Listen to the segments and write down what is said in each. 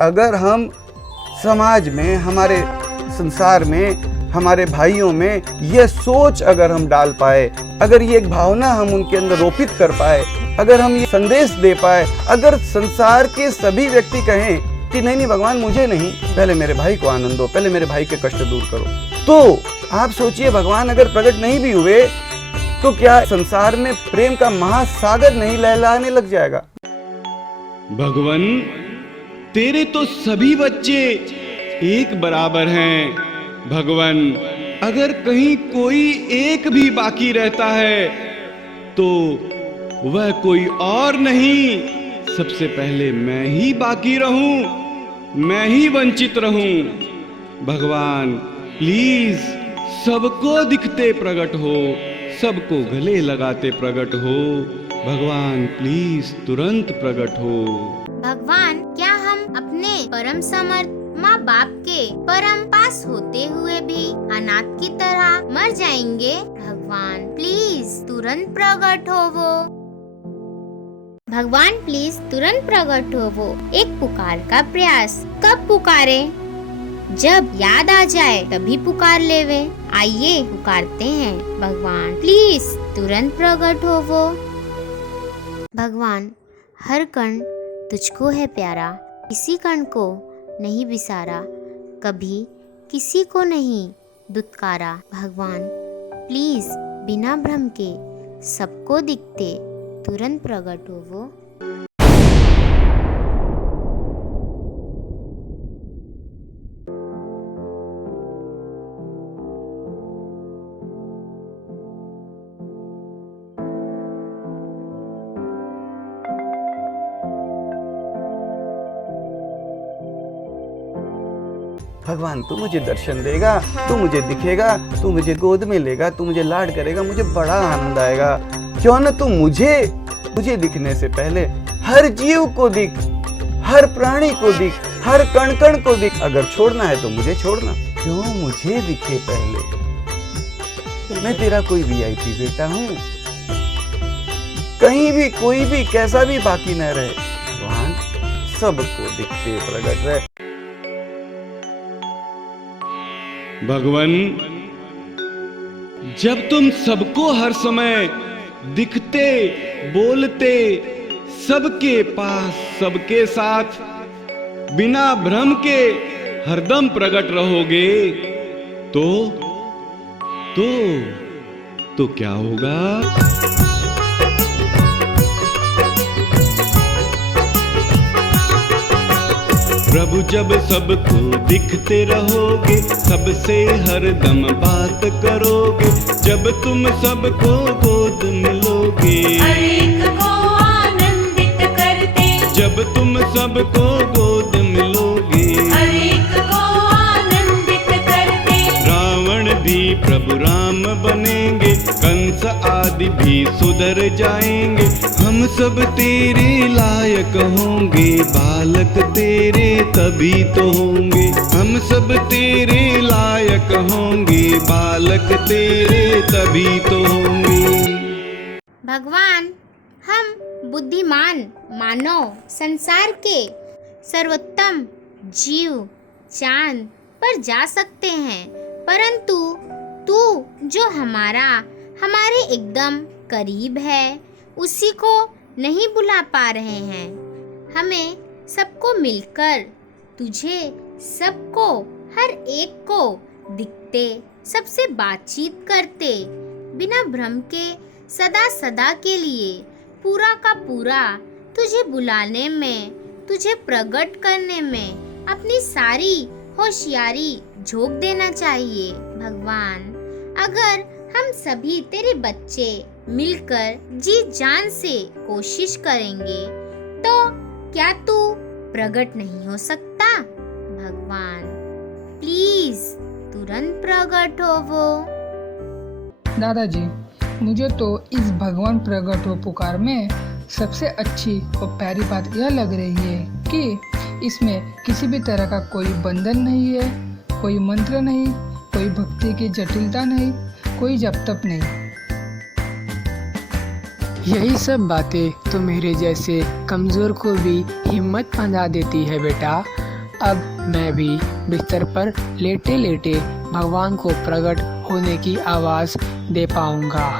अगर हम समाज में, हमारे संसार में, हमारे भाइयों में ये सोच अगर हम डाल पाए, अगर ये एक भावना हम उनके अंदर रोपित कर पाए, अगर हम ये संदेश दे पाए, अगर संसार के सभी व्यक्ति कहें कि नहीं नहीं भगवान मुझे नहीं, पहले मेरे भाई को आनंद दो, पहले मेरे भाई के कष्ट दूर करो, तो आप सोचिए भगवान अगर प्रकट नहीं भी हुए तो क्या संसार में प्रेम का महासागर नहीं लहलाने लग जाएगा? भगवान तेरे तो सभी बच्चे एक बराबर हैं। भगवान अगर कहीं कोई एक भी बाकी रहता है तो वह कोई और नहीं, सबसे पहले मैं ही बाकी रहूं, मैं ही वंचित रहूं। भगवान प्लीज सबको दिखते प्रकट हो, सबको गले लगाते प्रकट हो। भगवान प्लीज तुरंत प्रकट हो। भगवान क्या हम अपने परम समर्थ माँ बाप के परम पास होते हुए भी अनाथ की तरह मर जाएंगे? भगवान प्लीज तुरंत प्रकट हो वो। भगवान प्लीज तुरंत प्रकट हो वो। एक पुकार का प्रयास कब पुकारे? जब याद आ जाए तभी पुकार लेवे। आइए पुकारते हैं, भगवान प्लीज तुरंत प्रकट हो वो। भगवान हर कण तुझको है प्यारा, किसी कण को नहीं बिसारा, कभी किसी को नहीं दुत्कारा। भगवान प्लीज बिना भ्रम के सबको दिखते तुरंत प्रकट हो वो। भगवान तू मुझे दर्शन देगा, तू मुझे दिखेगा, तू मुझे गोद में लेगा, तू मुझे लाड करेगा, मुझे बड़ा आनंद आएगा। क्यों न तू मुझे दिखने से पहले हर जीव को दिख, हर प्राणी को दिख, हर कण कण को दिख। अगर छोड़ना है तो मुझे छोड़ना, क्यों मुझे दिखे पहले। मैं तेरा कोई वीआईपी बेटा हूँ, कहीं भी कोई भी कैसा भी बाकी न रहे। भगवान सबको दिखते प्रकट रहे। भगवान जब तुम सबको हर समय दिखते बोलते, सबके पास सबके साथ बिना भ्रम के हरदम प्रकट रहोगे तो क्या होगा? प्रभु जब सबको दिखते रहोगे, सबसे हरदम बात करोगे, जब तुम सबको गोद मिलोगे, हर एक को आनंदित करते, जब तुम सबको गोद मिलोगे, हर एक को आनंदित करते। रावण भी प्रभु राम बनेंगे, कंस आदि भी सुधर जाएंगे, हम सब तेरे लायक होंगे, बालक तेरे तभी तो होंगे, हम सब तेरे लायक होंगे, बालक तेरे तभी तो होंगे। भगवान हम बुद्धिमान मानव संसार के सर्वोत्तम जीव चांद पर जा सकते हैं, परंतु तू जो हमारे एकदम करीब है उसी को नहीं बुला पा रहे हैं। हमें सबको मिलकर तुझे सबको हर एक को दिखते, सबसे बातचीत करते, बिना भ्रम के सदा सदा के लिए पूरा का पूरा तुझे बुलाने में, तुझे प्रकट करने में अपनी सारी होशियारी झोंक देना चाहिए। भगवान अगर हम सभी तेरे बच्चे मिलकर जी जान से कोशिश करेंगे तो क्या तू प्रकट नहीं हो सकता? भगवान प्लीज तुरंत प्रकट हो वो। दादाजी मुझे तो इस भगवान प्रकट हो पुकार में सबसे अच्छी और प्यारी बात यह लग रही है कि इसमें किसी भी तरह का कोई बंधन नहीं है, कोई मंत्र नहीं, कोई भक्ति की जटिलता नहीं, कोई जप तप नहीं। यही सब बातें तो मेरे जैसे कमजोर को भी हिम्मत बंधा देती है बेटा। अब मैं भी बिस्तर पर लेटे लेटे भगवान को प्रकट होने की आवाज़ दे पाऊंगा।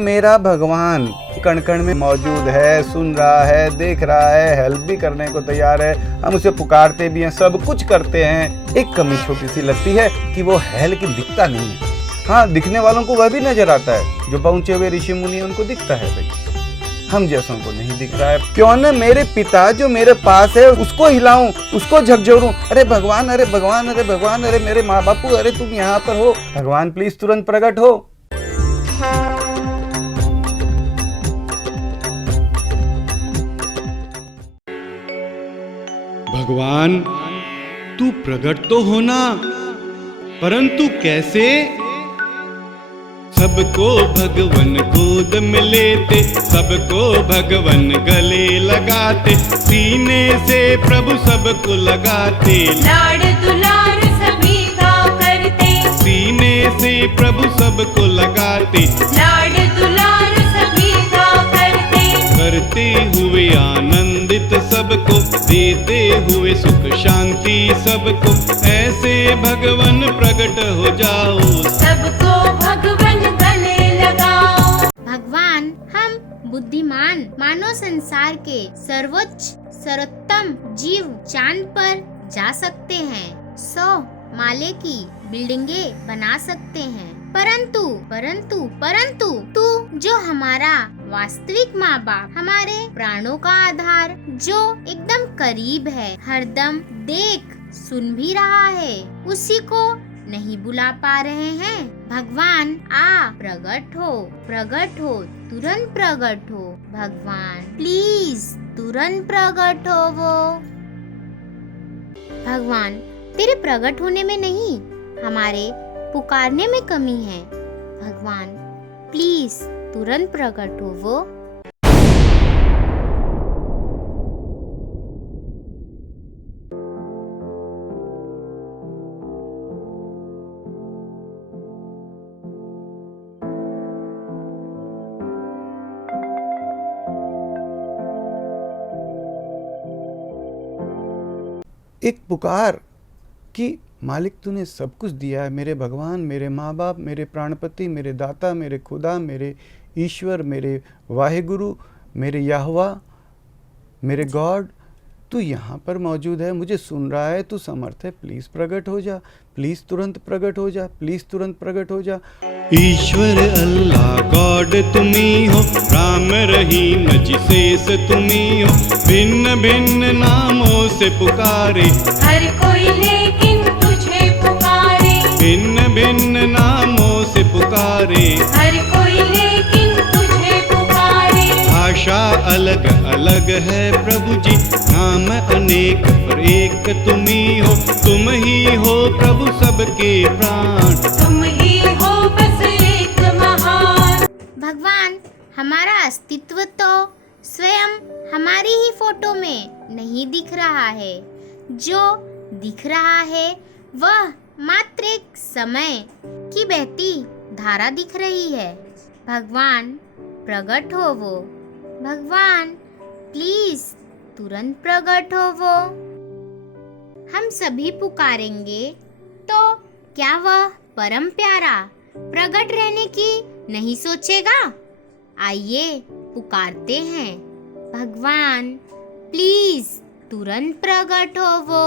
मेरा भगवान कण कण में मौजूद है, सुन रहा है, देख रहा है, हेल्प भी करने को तैयार है। हम उसे पुकारते भी हैं, सब कुछ करते हैं। एक कमी छोटी सी लगती है कि वो है लेकिन दिखता नहीं है। हाँ, दिखने वालों को वह भी नजर आता है, जो पहुंचे हुए ऋषि मुनि उनको दिखता है भाई, हम जैसों को नहीं दिख रहा है। क्यों न मेरे पिता जो मेरे पास है उसको हिलाऊं, उसको झकझोरूं, अरे भगवान, अरे भगवान, अरे भगवान, अरे मेरे माँ बापू, अरे तुम यहाँ पर हो, भगवान प्लीज तुरंत प्रकट हो। भगवान तू प्रकट तो होना, परंतु कैसे? सबको भगवन गोद में लेते, सबको भगवन गले लगाते, सीने से प्रभु सबको लगाते, लाड़ दुलार सभी का करते, सीने से प्रभु सबको लगाते, लाड़ दुलार सभी का करते, करते हुए आनंदित सबको, देते हुए सुख शांति सबको, ऐसे भगवन प्रकट हो जाओ, सबको भगवन गले लगाओ। भगवान हम बुद्धिमान मानव संसार के सर्वोच्च सर्वोत्तम जीव चांद पर जा सकते हैं, 100 माले की बिल्डिंगें बना सकते हैं, परंतु परंतु परंतु तू जो हमारा वास्तविक माँ बाप, हमारे प्राणों का आधार, जो एकदम करीब है, हरदम देख सुन भी रहा है, उसी को नहीं बुला पा रहे हैं। भगवान आ प्रकट हो, तुरंत प्रकट हो भगवान, प्लीज तुरंत प्रकट हो वो। भगवान तेरे प्रकट होने में नहीं, हमारे पुकारने में कमी है। भगवान प्लीज तुरंत प्रकट हो वो। एक पुकार कि मालिक तूने सब कुछ दिया है, मेरे भगवान, मेरे माँ बाप, मेरे प्राणपति, मेरे दाता, मेरे खुदा, मेरे ईश्वर, मेरे वाहेगुरु, मेरे याहवा, मेरे गॉड, तू यहाँ पर मौजूद है, मुझे सुन रहा है, तू समर्थ है, प्लीज प्रकट हो जा, प्लीज तुरंत प्रकट हो जा, प्लीज तुरंत प्रकट हो जा। ईश्वर अल्लाह गॉड तुम्ही हो, राम रहीम जिसेस तुम्ही हो, भिन्न भिन्न नामों से पुकारे, हर कोई लेकिन तुझे पुकारे, भिन्न भिन्न नामों से पुकारे, हर कोई लेकिन तुझे पुकारे, भाषा अलग अलग है प्रभु जी, नाम अनेक पर एक तुम्ही हो, तुम ही हो प्रभु सबके प्राण, तुम ही हो बस एक महान। भगवान हमारा अस्तित्व तो स्वयं हमारी ही फोटो में नहीं दिख रहा है, जो दिख रहा है वह मात्र एक समय की बहती धारा दिख रही है। भगवान प्रकट हो वो, भगवान प्लीज तुरंत प्रकट हो वो। हम सभी पुकारेंगे तो क्या वह परम प्यारा प्रकट रहने की नहीं सोचेगा? आइए पुकारते हैं, भगवान प्लीज तुरंत प्रकट हो वो।